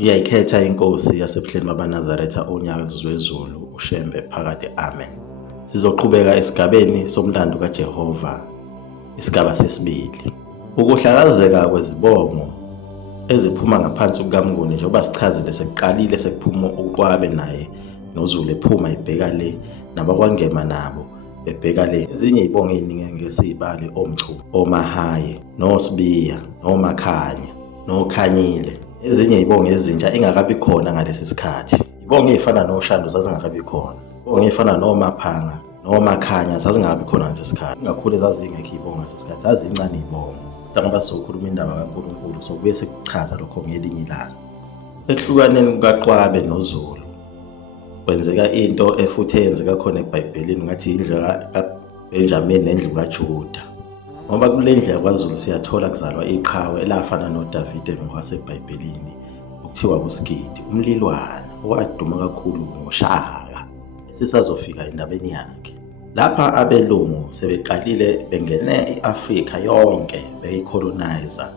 Ngiyayikhetha inkosi yasebuhleni babaNazaretha onyakazwezulu uShembe phakade. Amen. Sizoqhubeka esigabeni somlando kaJehova, isigaba sesibili. Ukuhlakazeka kwezibongo eziphuma ngaphansi kukaMnguni njengoba sichazile sekuqalile sekuphuma uQwabe naye noZulu ephuma ibheka le, nabakwangema nabo bebheka le. Ezinye izibongo eziningi ngesizibale omchu, omahaye, noSibiya, noMakhanya, noKhanyile. Ezinye izibongo ezintsha ingakabi khona ngalesi sikhathi. Izibongo ezifana noShando zazingakabi khona. Izibongo ezifana noMaphanga, noMakhanya zazingakabi khona ngalesi sikhathi. Ingakhulu ezazingekho izibongo ngalesi sikhathi, zazincane izibongo. Ngoba sizokhuluma indaba kaNkulunkulu, sokubuye sikuchaza lokho ngelinye ilanga. Ekuhlukaneni kukaQwabe noZulu kwenzeka into efuthi eyenzeka khona eBhayibhelini ngathi indlela kaBenjamini nendlu kaJuda. Ngoba kule ndlela yakwaZulu siyathola kuzalwa iqhawe elafana noDavide ngokwaseBhayibhelini okuthiwa uSigidi, umlilwana owaduma kakhulu ngoShaka, esisazofika endabeni yakhe. Lapha abelungu sebeqalile bengene i-Afrika yonke beyicolonizer.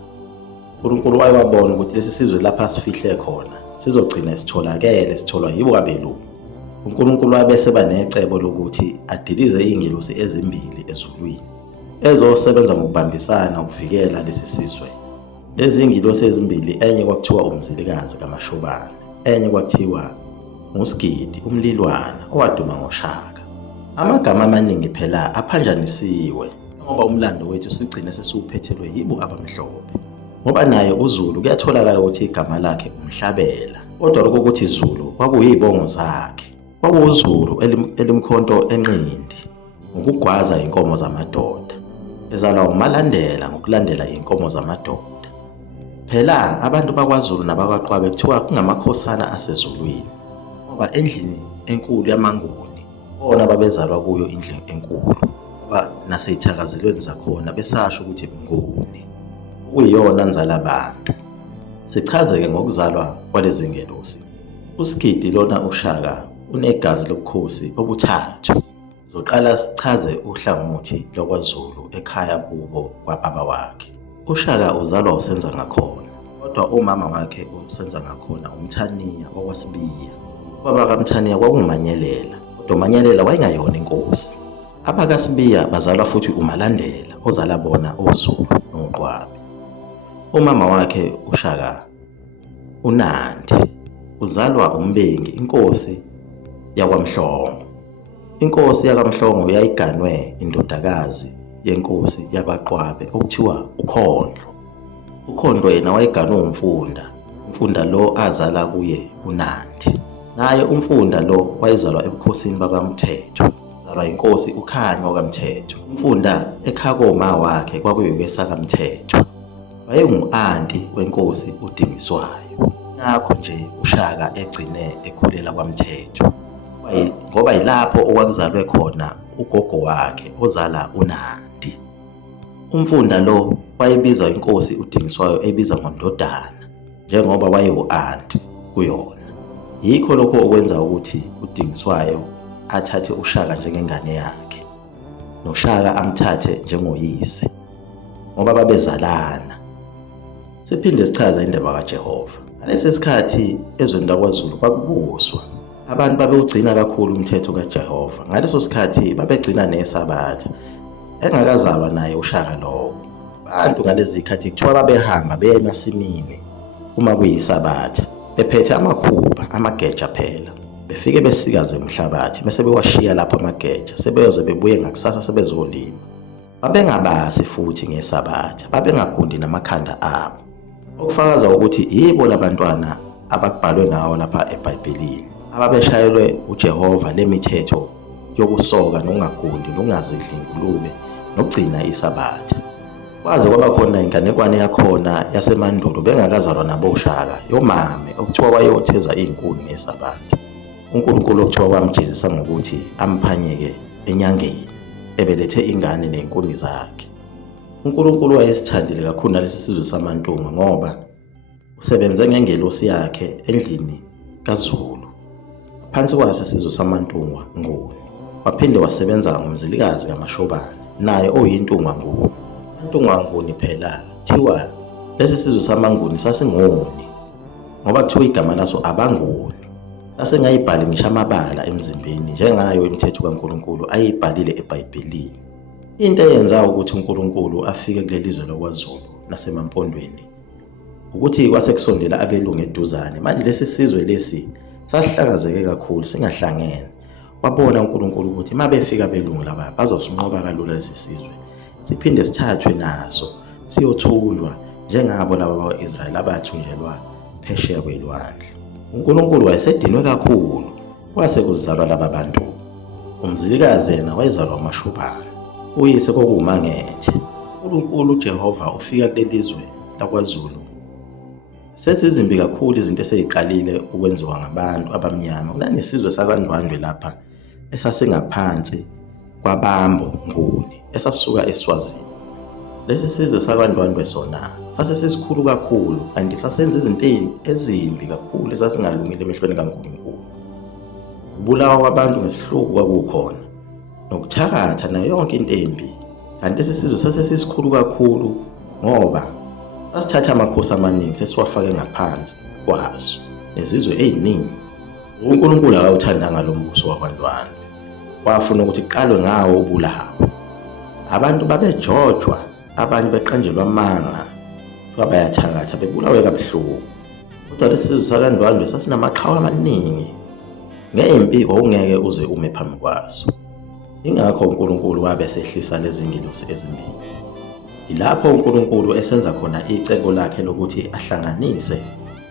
uNkulunkulu wayewabona ukuthi lesi sizwe lapha sifihle khona sizogcina sitholwa yibo abelungu. uNkulunkulu wabese banecebo lokuthi adilize iy'ngelosi ezimbili ezulwini ezosebenza ngokubambisana ukuvikela lesi sizwe. Lezi iy'ngelosi ezimbili, enye kwakuthiwa umzilikazi kaMashobane, enye kwakuthiwa uSigidi, umlilwana owaduma ngoShaka. Amagama amaningi phela aphanjanisiwe ngoba umlando wethu sigcine sesiwuphethelwe yibo abamhlophe. Ngoba naye uZulu kuyatholakala ukuthi igama lakhe umhlabela, kodwa lokho ukuthi Zulu kwakuyizibongo zakhe. KwakuwuZulu elimkhonto enqindi ngokugwaza inkomo zamadoda, ezalwa uMalandela ngokulandela inkomo zamadoda. Phela abantu bakwaZulu nabakwaQwabe kuthiwa kungamakhosana asezulwini, ngoba endlini enkulu yamaNguni bona babezalwa kuyo indlu enkulu, ngoba naseyithakazelweni zakhona besasho ukuthi Mnguni kuyiyona nzala abantu. Sichaze-ke ngokuzalwa kwalezi ngelosi. uSigidi lona uShaka unegazi lobukhosi obuthathu. Zoqala sichaze uhlangothi lokwaZulu ekhaya kubo kwababa wakhe. uShaka uzalwa uSenzangakhona, kodwa umama wakhe uSenzangakhona uMthaniya wakwaSibiya. Ubaba kaMthaniya kwakunguManyelela, kodwa uManyelela wayengayona inkosi. AbakaSibiya bazalwa futhi uMalandela ozala bona oZulu noQwabe. Umama wakhe uShaka uNandi uzalwa uMbengi, inkosi yakwaMhlongo. Inkosi yakwaMhlongo yayiganwe indodakazi yenkosi yakwaQwabe okuthiwa uKhondlo. uKhondlo yena wayeganwe uMfunda, uMfunda lo azala kuye uNandi. Naye uMfunda lo wayezalwa ebukhosini bakaMthetho, zalwa inkosi uKhanya wakaMthetho. uMfunda ekhaya koma wakhe kwakuyukwesakaMthetho, wayengu-anti wenkosi uDingiswayo. Ngakho nje uShaka egcine ekhulela kwaMthetho, ngoba yilapho okwakuzalwe khona ugogo wakhe ozala uNandi. uMfunda lo wayebizwa inkosi uDingiswayo ebiza ngondodana njengoba wayewu-anti kuyona. Yikho lokho okwenza ukuthi uDingiswayo athathe uShaka njengengane yakhe, noShaka amthathe njengoyise ngoba babezalana. Siphinde sichaze indaba kaJehova. Ngalesi sikhathi ezweni lakwaZulu kwakubuswa, abantu babewugcina kakhulu umthetho kaJehova. Ngaleso sikhathi babegcina neSabatha, engakazalwa naye uShaka lowo. Abantu ngalezi zikhathi kuthiwa babehamba beya emasimini uma kuyiSabatha bephethe amakhuba, amageja phela, befike besikaze umhlabathi bese bewashiya lapho amageja, sebeyoze bebuye ngakusasa sebezolima. Babengabasi futhi ngeSabatha, babengagundi namakhanda abo, okufakaza ukuthi yibo labantwana ababhalwe ngawo lapha eBhayibhelini ababeshayelwe uJehova le mithetho yokusoka nokungagundi, nokungazidli ingulube, nokugcina iSabatha. Kwaze kwaba khona inganekwane yakhona yasemandulo bengakazalwa naboShaka yomame okuthiwa wayotheza iy'nkuni ngeSabatha. uNkulunkulu okuthiwa wamjezisa ngokuthi amphanyeke enyangeni ebelethe ingane ney'nkuni zakhe. uNkulunkulu wayesithandile kakhulu nalesi sizwe samaNtunga ngoba usebenze ngengelosi yakhe endlini kaZulu phansi kwaso isizwe samaNtunga Nguni. Waphinde wasebenza ngomzilikazi kaMashobane naye oyintunga Nguni. uNtunga Nguni phela thiwa lesi sizwe samaNguni sasingoni ngoba kuthiwa igama laso abangoni. Sasengayibhali ngisho amabala emzimbeni njengayo imithetho kaNkulunkulu ayibhalile eBhayibhelini. Into eyenza ukuthi uNkulunkulu afike kuleli lizwe laKwaZulu nasemampondweni ukuthi kwasekusondela abelungu eduzane. Manje lesi sizwe lesi sasihlakazeke kakhulu singahlangene. Wabona uNkulunkulu ukuthi uma befika abelungu laba bazosinqoba kalula lesi sizwe, siphinde sithathwe naso siyothunjwa njengabo laba bakwa-Israyeli abathunjelwa phesheya kwelwandle. uNkulunkulu wayesedinwe kakhulu kwase kuzalwa laba bantu. Umzilikazi yena wayezalwa uMashobane, uyise kwakuwuMangethe. uNkulunkulu uJehova ufika kuleli lizwe laKwaZulu. Sethi izimbi kakhulu izinto eseyiqalile ukwenziwa ngabantu abamnyama. Kunanesizwe sakwaNdwandwe lapha esasingaphansi kwabambo nguni esasuka eSwazini. Lesi sizwe sakwaNdwandwe sona sasesikhulu kakhulu kanti sasenza izinto ezimbi kakhulu ezazingalungile emehlweni kaNkulunkulu. Ukubulawa kwabantu ngesihluku kwakukhona, nokuthakatha nayo yonke into embi. Kanti lesi sizwe sasesikhulu kakhulu ngoba sasithatha amakhosi amaningi sesiwafake ngaphansi kwaso nezizwe eziningi. uNkulunkulu akawuthandanga lo mbuso wakwaNdwandwe, wafuna ukuthi kuqalwe ngawo ubulawo. Abantu babejojwa, abanye beqanjelwa amanga, kuthiwa bayathakatha bebulawe kabuhlungu. Kodwa lesi sizwe sakaNdwandwe sasinamaqhawe amaningi, ngempi wawungeke uze ume phambi kwaso. Ingakho uNkulunkulu wabe esehlisa lezi ngilosi ezimbili. Ilapho uNkulunkulu esenza khona icebo lakhe lokuthi ahlanganise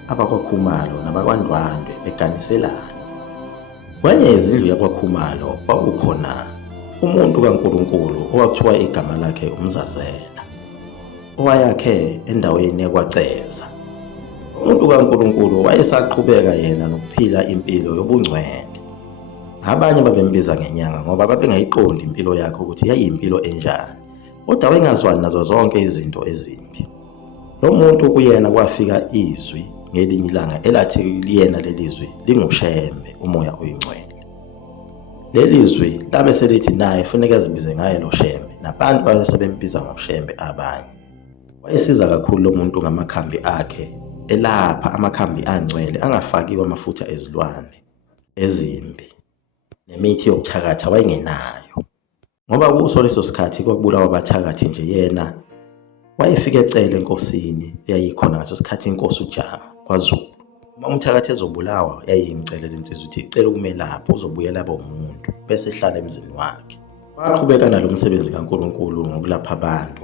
abakwaKhumalo nabakwaNdwandwe beganiselana. Kwenye izindlu yakwaKhumalo kwakukhona umuntu kaNkulunkulu owathiwa igama lakhe uMzazela, owayakhe endaweni yakwaCeza. Umuntu kaNkulunkulu wayesaqhubeka yena nokuphila impilo yobungcwele. Abanye babembiza ngenyanga ngoba babengayiqondi impilo yakhe ukuthi yayiyimpilo enjani, kodwa wayengazwani nazo zonke izinto ezimbi. Lo muntu kuyena kwafika izwi ngelinye ilanga elathi liyena lelizwi linguShembe, umoya oyingcwele. Lelizwi labe selithi naye kufanele azibize ngaye lo Shembe, nabantu babesebembiza ngoShembe abanye. Wayesiza kakhulu lo muntu ngamakhambi akhe, elapha amakhambi angcwele angafakiwe amafutha ezilwane ezimbi, nemithi yokuthakatha wayengenayo. Ngoba kuso leso sikhathi kwakubulawa abathakathi nje, yena wayefika ecele enkosini eyayikhona ngaso sikhathi inkosi uJama KwaZulu. Uma umthakathi ezobulawa yayimcelela insizwa ukuthi icela ukumelapha uzobuyela abe umuntu bese ehlala emzini wakhe. Waqhubeka nalo msebenzi kaNkulunkulu ngokulapha abantu.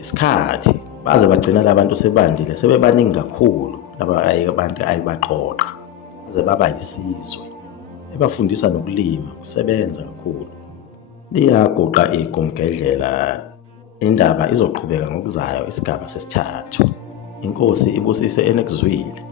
Isikhathi baze bagcina labantu sebandile, sebebaningi kakhulu laba abantu ayibaqoqa, baze baba yisizwe, ebafundisa nokulima, kusebenza kakhulu. Liyagoqa igumgedlela. Indaba izoqhubeka ngokuzayo isigaba sesithathu. Inkosi ibusise enekuzwile.